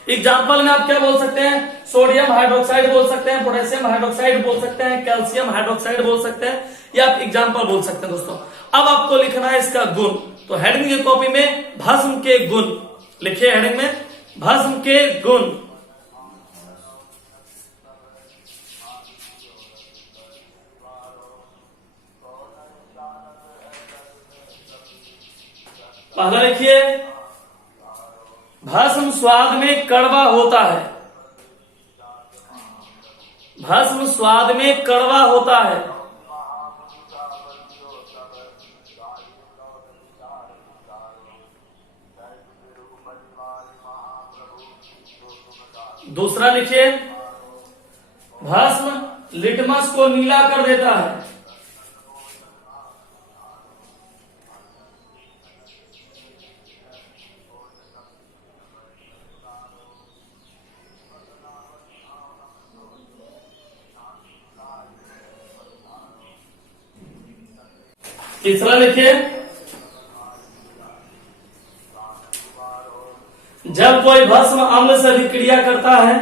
एग्जाम्पल में आप क्या बोल सकते हैं, सोडियम हाइड्रोक्साइड बोल सकते हैं, पोटेशियम हाइड्रोक्साइड बोल सकते हैं, कैल्शियम हाइड्रोक्साइड बोल सकते हैं, या आप एग्जाम्पल बोल सकते हैं दोस्तों। अब आपको लिखना है इसका गुण। तो हेडिंग की कॉपी में भस्म के गुण लिखिए, हेडिंग में भस्म के गुण। पहला लिखिए, भस्म स्वाद में कड़वा होता है। भस्म स्वाद में कड़वा होता है। दूसरा लिखिए, भस्म लिटमस को नीला कर देता है। तीसरा लिखिए, जब कोई भस्म अम्ल से विक्रिया करता है,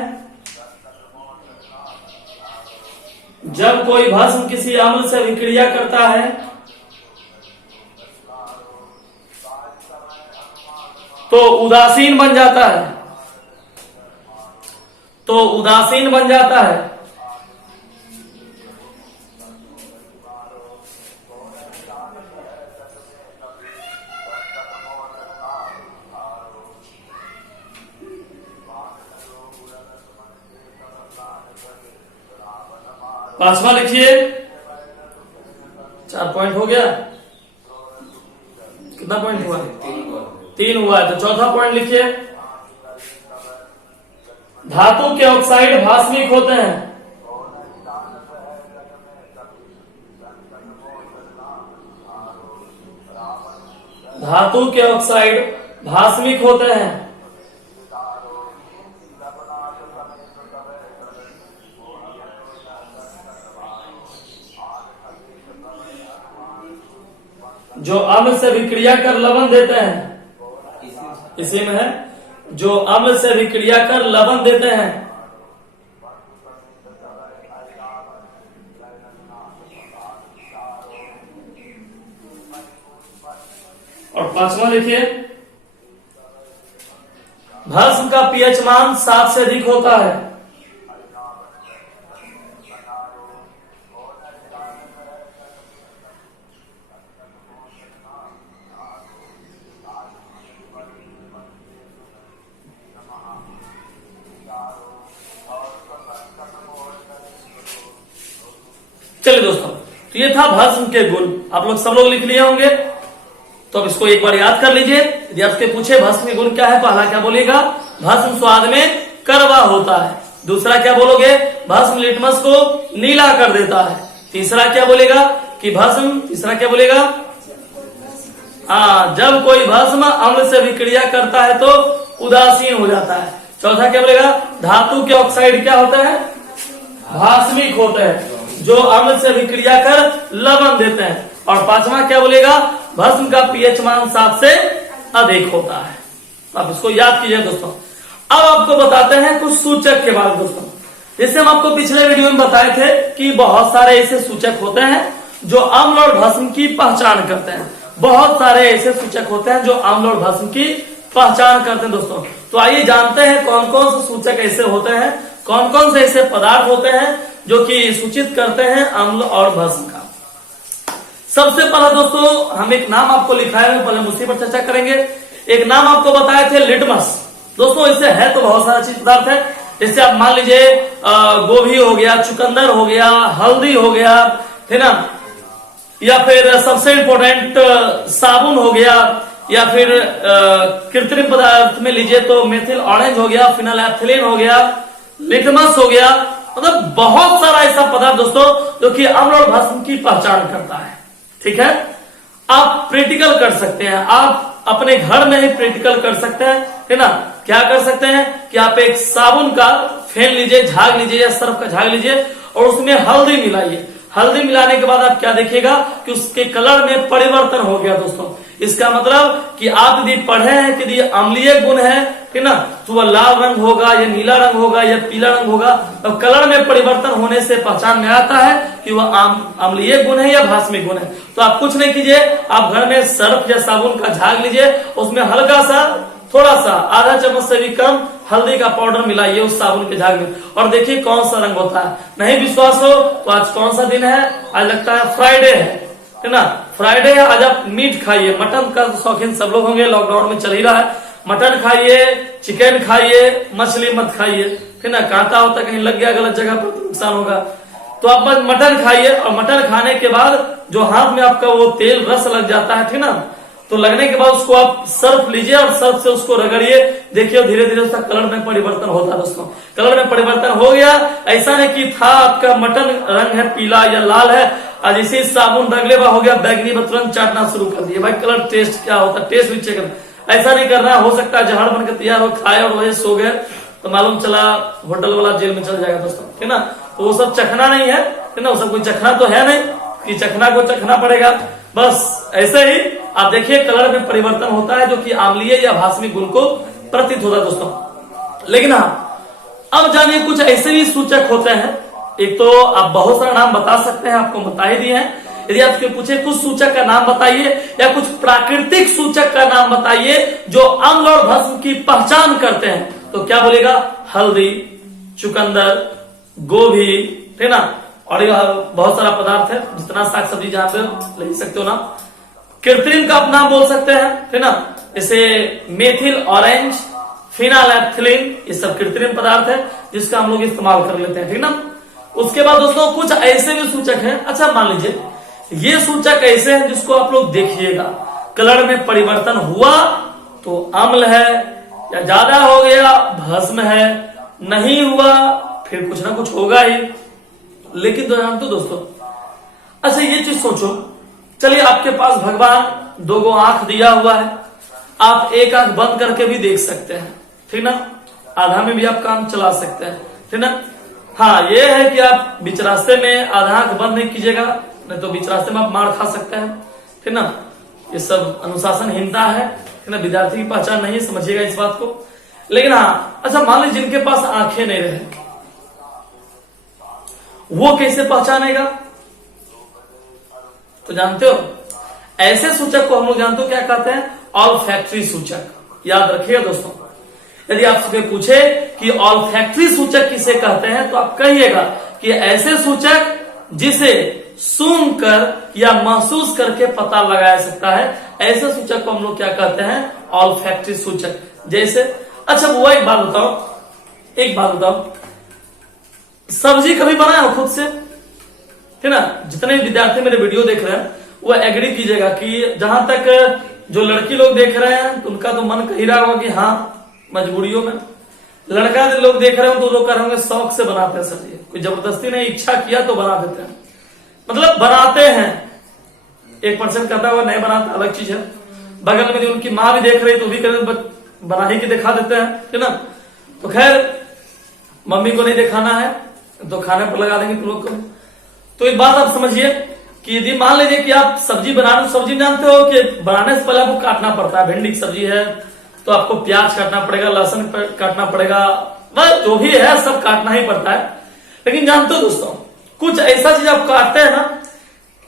जब कोई भस्म किसी अम्ल से विक्रिया करता है तो उदासीन बन जाता है, तो उदासीन बन जाता है। पांचवा लिखिए, 4 पॉइंट हो गया, कितना पॉइंट हुआ, 3 हुआ है। तो चौथा पॉइंट लिखिए, धातु के ऑक्साइड भास्मिक होते हैं। धातु के ऑक्साइड भास्मिक होते हैं। जो अम्ल से विक्रिया कर लवण देते हैं, इसी में है, जो अम्ल से विक्रिया कर लवण देते हैं। और पांचवा लिखिए, भस्म का पीएच मान 7 से अधिक होता है। चलिए दोस्तों, तो ये था भस्म के गुण। आप लोग सब लोग लिख लिए होंगे, तो अब इसको एक बार याद कर लीजिए। यदि आपसे पूछे भस्म के गुण क्या है, पहला क्या बोलेगा, भस्म स्वाद में कड़वा होता है। दूसरा क्या बोलोगे, भस्म लिटमस को नीला कर देता है। तीसरा क्या बोलेगा कि भस्म, तीसरा क्या बोलेगा, जब कोई भस्म अम्ल से विक्रिया करता है तो उदासीन हो जाता है। चौथा क्या बोलेगा, धातु के ऑक्साइड क्या होता है, भास्मिक होते हैं, जो अम्ल से विक्रिया कर लवण देते हैं। और पांचवा क्या बोलेगा, भस्म का पीएच मान 7 से अधिक होता है। आप इसको याद कीजिए दोस्तों। अब आपको बताते हैं कुछ सूचक के बारे में दोस्तों। जैसे हम आपको पिछले वीडियो में बताए थे कि बहुत सारे ऐसे सूचक होते हैं जो अम्ल और भस्म की पहचान करते हैं। बहुत सारे ऐसे सूचक होते हैं जो अम्ल और भस्म की पहचान करते हैं दोस्तों। तो आइए जानते हैं कौन कौन से सूचक ऐसे होते हैं, कौन कौन से ऐसे पदार्थ होते हैं जो कि सूचित करते हैं अम्ल और भस्म का। सबसे पहला दोस्तों हम एक नाम आपको लिखाए हुए, पहले उसी पर चर्चा करेंगे। एक नाम आपको बताए थे लिटमस। दोस्तों इससे है तो बहुत सारा चीज पदार्थ है। जैसे आप मान लीजिए गोभी हो गया, चुकंदर हो गया, हल्दी हो गया, है ना, या फिर सबसे इंपोर्टेंट साबुन हो गया, या फिर कृत्रिम पदार्थ में लीजिए तो मेथिल ऑरेंज हो गया, फिनाइलएथिलीन हो गया, लिटमस हो गया। मतलब बहुत सारा ऐसा पदार्थ दोस्तों जो कि अम्ल और भस्म की पहचान करता है। ठीक है, आप प्रैक्टिकल कर सकते हैं, आप अपने घर में ही प्रैक्टिकल कर सकते हैं, है ना। क्या कर सकते हैं कि आप एक साबुन का फेन लीजिए, झाग लीजिए या सर्फ का झाग लीजिए और उसमें हल्दी मिलाइए। हल्दी मिलाने के बाद आप क्या देखिएगा कि उसके कलर में परिवर्तन हो गया दोस्तों। इसका मतलब कि आप यदि पढ़े हैं कि ये अम्लीय गुण है ना, तो वह लाल रंग होगा या नीला रंग होगा या पीला रंग होगा। तो कलर में परिवर्तन होने से पहचान में आता है कि वह अम्लीय गुण है या भास्मिक गुण है। तो आप कुछ नहीं कीजिए, आप घर में सर्फ या साबुन का झाग लीजिए, उसमें हल्का सा, थोड़ा सा, आधा चम्मच से भी कम हल्दी का पाउडर मिलाइए उस साबुन के झाग में और देखिए कौन सा रंग होता है। नहीं विश्वास हो तो आज कौन सा दिन है, आज लगता है फ्राइडे है ना, फ्राइडे है। आज आप मीट खाइए, मटन का शौकीन सब लोग होंगे, लॉकडाउन में चल ही रहा है। मटन खाइए, चिकन खाइए, मछली मत खाइए, है ना, कांटा होता कहीं लग गया गलत जगह पर तो नुकसान होगा। तो आप बस मटन खाइए और मटन खाने के बाद जो हाथ में आपका वो तेल रस लग जाता है, ठीक ना, तो लगने के बाद उसको आप सर्फ लीजिए और सर्फ से उसको रगड़िए, देखिए धीरे धीरे उसका कलर में परिवर्तन होता है दोस्तों। कलर में परिवर्तन हो गया, ऐसा नहीं कि था आपका मटन रंग है पीला या लाल है, आज इसी साबुन रगड़े हो गया बैगनी, तुरंत चाटना शुरू कर दिए। भाई कलर टेस्ट क्या होता है, टेस्ट भी चेक करना, ऐसा नहीं करना। हो सकता है जहर बनकर तैयार हो, खाए और वजह सो गए तो मालूम चला होटल वाला जेल में चल जाएगा दोस्तों, है ना। तो वो सब चखना नहीं है ना, वो सब कोई चखना तो है नहीं कि चखना को चखना पड़ेगा। बस ऐसे ही आप देखिए कलर में परिवर्तन होता है जो कि अम्लीय या भास्मिक गुण को प्रतीत होता है दोस्तों। लेकिन हाँ, अब जानिए कुछ ऐसे भी सूचक होते हैं। एक तो आप बहुत सारा नाम बता सकते हैं, आपको बता ही दिए हैं। यदि आपसे पूछे कुछ सूचक का नाम बताइए या कुछ प्राकृतिक सूचक का नाम बताइए जो अम्ल और भस्म की पहचान करते हैं, तो क्या बोलेगा, हल्दी, चुकंदर, गोभी, है ना, और यह बहुत सारा पदार्थ है, जितना साग सब्जी जहां पे ले सकते हो ना। कृत्रिम का आप नाम बोल सकते हैं, है ना, जैसे मेथिल ऑरेंज, फिनाइलएथिलीन, ये सब कृत्रिम पदार्थ है जिसका हम लोग इस्तेमाल कर लेते हैं, ठीक ना। उसके बाद दोस्तों कुछ ऐसे भी सूचक हैं। अच्छा मान लीजिए ये सूचक ऐसे हैं जिसको आप लोग देखिएगा, कलर में परिवर्तन हुआ तो अम्ल है, या ज्यादा हो गया भस्म है, नहीं हुआ फिर कुछ ना कुछ होगा ही। लेकिन तो जानते हो दोस्तों, अच्छा ये चीज सोचो, चलिए आपके पास भगवान दो आंख दिया हुआ है, आप एक आंख बंद करके भी देख सकते हैं, ठीक ना, आधा में भी आप काम चला सकते हैं, ठीक ना। हाँ ये है कि आप बीच रास्ते में आधा आंख बंद नहीं कीजिएगा, नहीं तो बीच रास्ते में आप मार खा सकते हैं, ठीक ना। ये सब अनुशासनहीनता है, ठीक ना, विद्यार्थी की पहचान नहीं है, समझिएगा इस बात को। लेकिन हाँ, अच्छा मान लीजिए जिनके पास आंखें नहीं रहे वो कैसे पहचानेगा, तो जानते हो ऐसे सूचक को हम लोग जानते हो क्या कहते हैं, ऑल्फैक्टरी सूचक। याद रखिएगा दोस्तों, यदि आपसे पूछे कि ऑल्फैक्टरी सूचक किसे कहते हैं तो आप कहिएगा कि ऐसे सूचक जिसे सूंघकर या महसूस करके पता लगाया सकता है, ऐसे सूचक को हम लोग क्या कहते हैं, ऑल्फैक्टरी सूचक। जैसे अच्छा वो एक बात बताओ, सब्जी कभी बनाया हो खुद से, है ना। जितने विद्यार्थी मेरे वीडियो देख रहे हैं वो एग्री कीजिएगा कि जहां तक जो लड़की लोग देख रहे हैं तो उनका तो मन कह रहा होगा कि हाँ मजबूरियों में, लड़का लोग देख रहे हो तो लोग कर रहे होंगे शौक से बनाते हैं सब्जी, कोई जबरदस्ती नहीं, इच्छा किया तो बना देते हैं, मतलब बनाते हैं। 1% करता हुआ नहीं बनाता अलग चीज है। बगल में उनकी माँ भी देख रही तो भी बना ही के दिखा देते हैं, है ना। तो खैर मम्मी को नहीं दिखाना है तो खाने पर लगा देंगे तुम लोग को। तो एक बात आप समझिए कि यदि मान लीजिए कि आप सब्जी बना रहे हो, सब्जी जानते हो कि बनाने से पहले आपको काटना पड़ता है। भिंडी की सब्जी है तो आपको प्याज काटना पड़ेगा, लहसुन काटना पड़ेगा, बस जो भी है सब काटना ही पड़ता है। लेकिन जानते हो दोस्तों, कुछ ऐसा चीज आप काटते हैं ना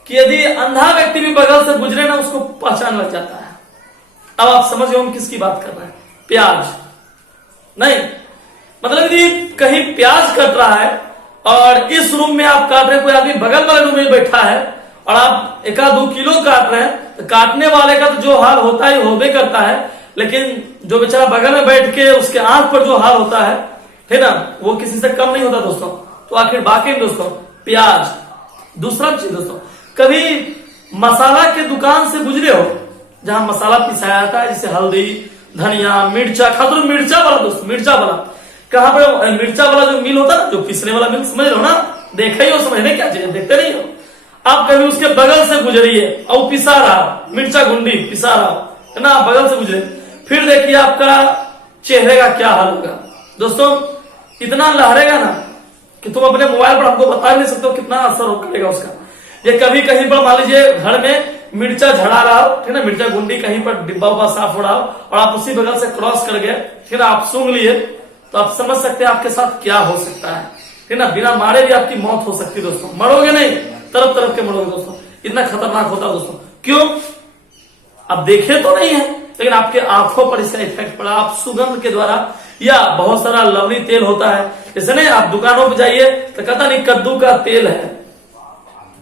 कि यदि अंधा व्यक्ति भी बगल से गुजरे ना उसको पहचान लग जाता है। अब आप समझ गए हम किसकी बात कर रहे हैं, प्याज नहीं, मतलब यदि कहीं प्याज कट रहा है और इस रूम में आप काट रहे हैं, कोई आदमी बगल वाले रूम में बैठा है और आप 1-2 किलो काट रहे हैं, तो काटने वाले का तो जो हाल होता है होबे करता है, लेकिन जो बेचारा बगल में बैठ के उसके आंख पर जो हाल होता है ना, वो किसी से कम नहीं होता दोस्तों। तो आखिर बाकी दोस्तों प्याज। दूसरा चीज दोस्तों, कभी मसाला के दुकान से गुजरे हो जहां मसाला पिसाया जाता है, जैसे हल्दी, धनिया, मिर्चा, खास तौर मिर्चा वाला दोस्तों, मिर्चा वाला कहां पर, मिर्चा वाला जो मिल होता है ना, जो पीसने वाला मिल, समझ लो ना, देखा ही हो, समझने क्या चीज, देखते नहीं हो आप। कभी उसके बगल से गुजरिए और पिसा रहा, मिर्चा गुंडी पिसा रहा है ना, बगल से गुजरे, फिर देखिए आपका चेहरे का क्या हाल होगा दोस्तों। इतना लहरेगा ना कि तुम अपने मोबाइल पर हमको बता नहीं सकते हो कितना असर करेगा उसका। ये कभी कहीं पर मान लीजिए घर में मिर्चा झड़ा रहा हो, ठीक है ना, मिर्चा गुंडी कहीं पर डिब्बा उब्बा साफ हो रहा हो और आप उसी बगल से क्रॉस कर गए, ठीक है, आप सूंघ लिए, तो आप समझ सकते हैं आपके साथ क्या हो सकता है, ठीक है ना। बिना मारे भी आपकी मौत हो सकती है दोस्तों, मरोगे नहीं, तरफ तरफ के मरोगे दोस्तों, इतना खतरनाक होता है दोस्तों। क्यों? आप देखे तो नहीं है, लेकिन आपके आंखों पर इसका इफेक्ट पड़ा। आप सुगंध के द्वारा, या बहुत सारा लवणी तेल होता है, जैसे नहीं आप दुकानों पर जाइए तो कहता नहीं कद्दू का तेल है,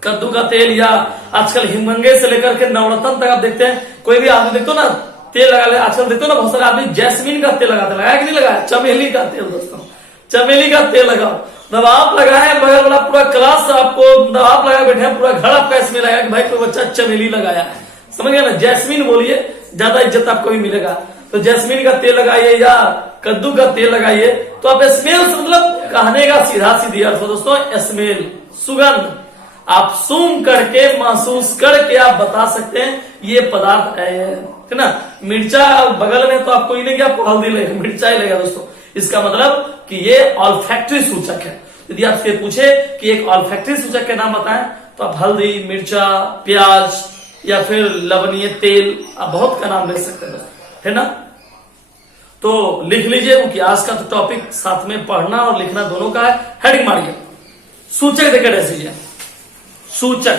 कद्दू का तेल, या आजकल हिमंगे से लेकर के नवरत्न तक आप देखते हैं, कोई भी आदमी देखते हो ना तेल लगा ले, आजकल देखते हो ना बहुत सारे आदमी जैस्मिन का तेल लगाते, लगाया कि नहीं लगाया, चमेली का तेल दोस्तों, चमेली का तेल लगाओ। जब आप लगाए बगल वाला पूरा क्लास आपको, जब आप लगा बैठे पूरा घर आपका इसमें लगा कि भाई कोई बच्चा चमेली लगाया है, समझ गया ना, जैस्मिन बोलिए, ज्यादा इज्जत आपको भी मिलेगा। तो जैस्मिन का तेल लगाइए या कद्दू का तेल लगाइए, तो आप स्मेल, मतलब कहने का सीधा सीधी अर्थ हो दोस्तों, स्मेल, सुगंध, आप सूंघ करके महसूस करके आप बता सकते हैं ये पदार्थ है ना। मिर्चा बगल में तो आपको नहीं कि आपको हल्दी लगेगा, मिर्चा ही लगेगा दोस्तों। इसका मतलब कि ये ऑल्फैक्टरी सूचक है। यदि आपसे पूछे कि एक ऑल्फैक्टरी सूचक के नाम बताएं तो आप हल्दी, मिर्चा, प्याज या फिर लवणीय तेल, आप बहुत का नाम ले सकते हैं, है ना। तो लिख लीजिए क्योंकि आज का तो टॉपिक साथ में पढ़ना और लिखना दोनों का है। हेडिंग मारिए, सूचक देकर ऐसे सूचक।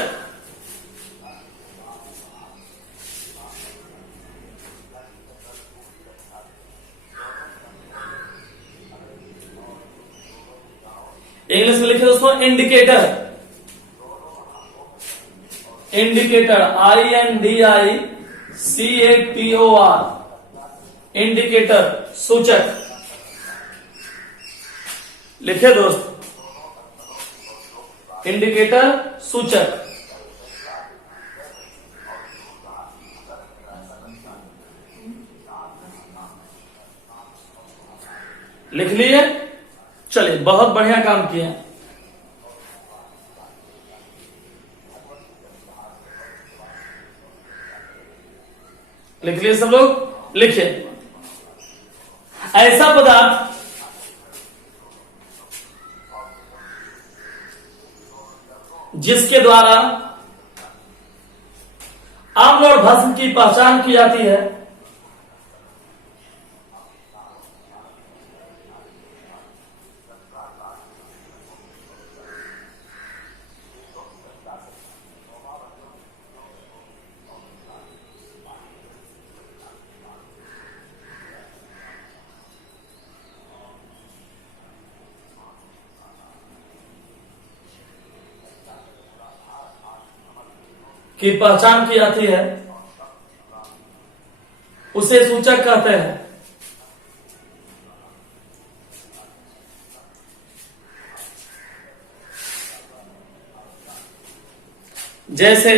इंग्लिश में लिखे दोस्तों इंडिकेटर, इंडिकेटर, INDICATOR, इंडिकेटर, सूचक। लिखे दोस्त, इंडिकेटर, सूचक। लिख लिए? चलिए, बहुत बढ़िया काम किए। लिख लिए सब लोग? लिखिए, ऐसा पदार्थ जिसके द्वारा आम्ल और भस्म की पहचान की जाती है, की पहचान की जाती है, उसे सूचक कहते हैं। जैसे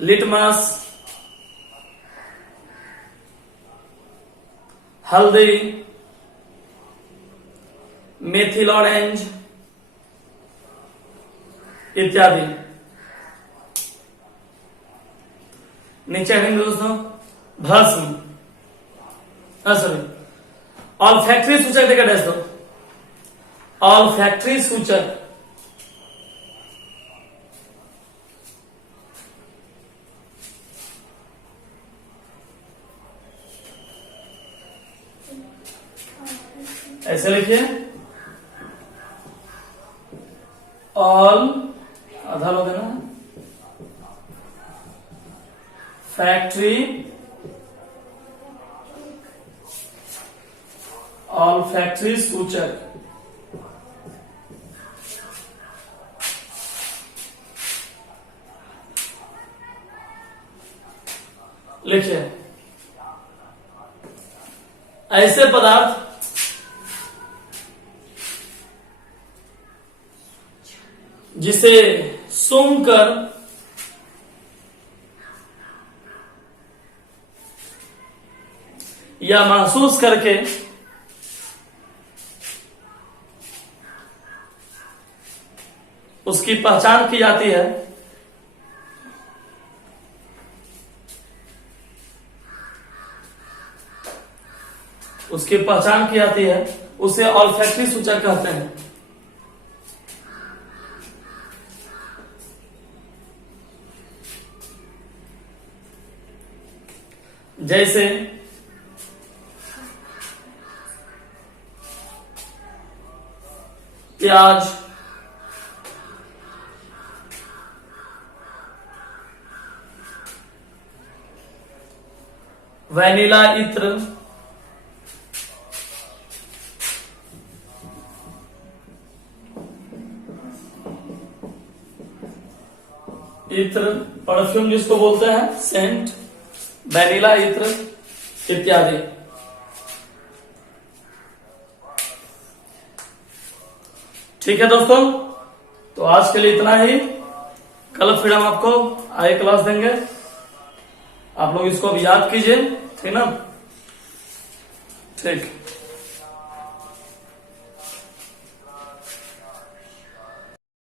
लिटमस, हल्दी, मेथिल ऑरेंज इत्यादि। नीचे हेडिंग दोस्तों भस्म, सॉरी ऑल फैक्ट्री सूचक देखा दोस्तों, ऑल फैक्ट्री सूचक ऐसे लिखिए, ऑल आधा लो देना, फैक्ट्री, ऑल फैक्ट्री सूचक लिखिए। ऐसे पदार्थ जिसे सूंघकर या महसूस करके उसकी पहचान की जाती है, उसकी पहचान की जाती है, उसे ऑल्फैक्टरी सूचक कहते हैं। जैसे प्याज, वैनिला इत्र, इत्र परफ्यूम जिसको बोलते हैं, सेंट, वैनिला इत्र इत्यादि। ठीक है दोस्तों, तो आज के लिए इतना ही। कल फिर हम आपको आगे क्लास देंगे, आप लोग इसको भी याद कीजिए, ठीक ना? ठीक।